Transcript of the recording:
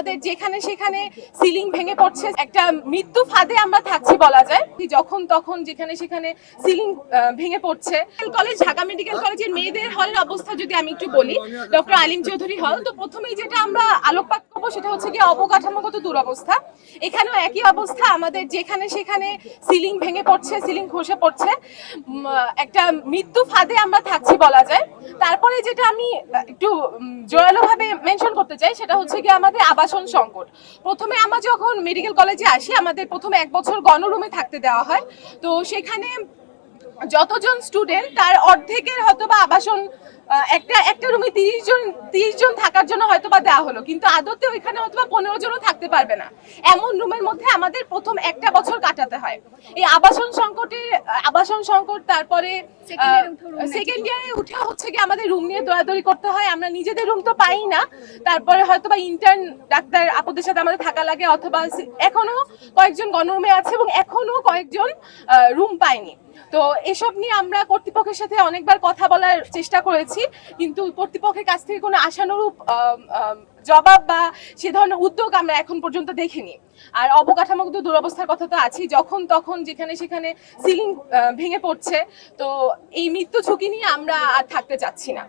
আমাদের যেখানে সেখানে সিলিং ভেঙে পড়ছে, একটা মৃত্যু ফাঁদে আমরা থাকছি বলা যায়। যখন তখন যেখানে সেখানে সিলিং ভেঙে পড়ছে। কলেজ, ঢাকা মেডিকেল কলেজের মেয়েদের হলের অবস্থা যদি আমি একটু বলি, ডক্টর আলিম চৌধুরী হল, তো প্রথমেই যেটা আমরা আলোকপাত করবো সেটা হচ্ছে কি অবকাঠামোগত দুরবস্থা। এখানেও একই অবস্থা, আমাদের যেখানে সেখানে সিলিং ভেঙে পড়ছে, সিলিং খসে পড়ছে, একটা মৃত্যু ফাঁদে আমরা থাকছি বলা যায়। তারপরে যেটা আমি একটু জোরালোভাবে মেনশন করতে চাই সেটা হচ্ছে কি আমাদের আবাসন সংকট। প্রথমে আমরা যখন মেডিকেল কলেজে আসি আমাদের প্রথমে 1 বছর গণরুমে থাকতে দেওয়া হয়। তো সেখানে যতজন স্টুডেন্ট তার অর্ধেকের হয়তোবা আবাসন একটা রুমে 30 জন থাকার জন্য হয়তোবা দেওয়া হলো, কিন্তু আদতে ওইখানে হয়তোবা 15 জনও থাকতে পারবে না, এমন রুমের মধ্যে আমাদের প্রথম 1টা বছর কাটাতে হয়। এই আবাসন সংকট, তারপরে সেকেন্ড ইয়ারে উঠে হচ্ছে কি আমাদের রুম নিয়ে দৌড়াদৌড়ি করতে হয়, আমরা নিজেদের রুম তো পাই না, তারপরে হয়তোবা ইন্টার্ন ডাক্তার আপুদের সাথে আমাদের থাকা লাগে, অথবা এখনো কয়েকজন গণরুমে আছে এবং এখনো কয়েকজন রুম পায়নি। তো এসব নিয়ে আমরা কর্তৃপক্ষের সাথে অনেকবার কথা বলার চেষ্টা করেছি, কিন্তু কর্তৃপক্ষের কাছ থেকে কোনো আশানুরূপ জবাব বা সে ধরনের উদ্যোগ আমরা এখন পর্যন্ত দেখিনি। আর অবকাঠামোগত দুরবস্থার কথা তো আছেই, যখন তখন যেখানে সেখানে সিলিং ভেঙে পড়ছে। তো এই মৃত্যু ঝুঁকি নিয়ে আমরা আর থাকতে চাচ্ছি না।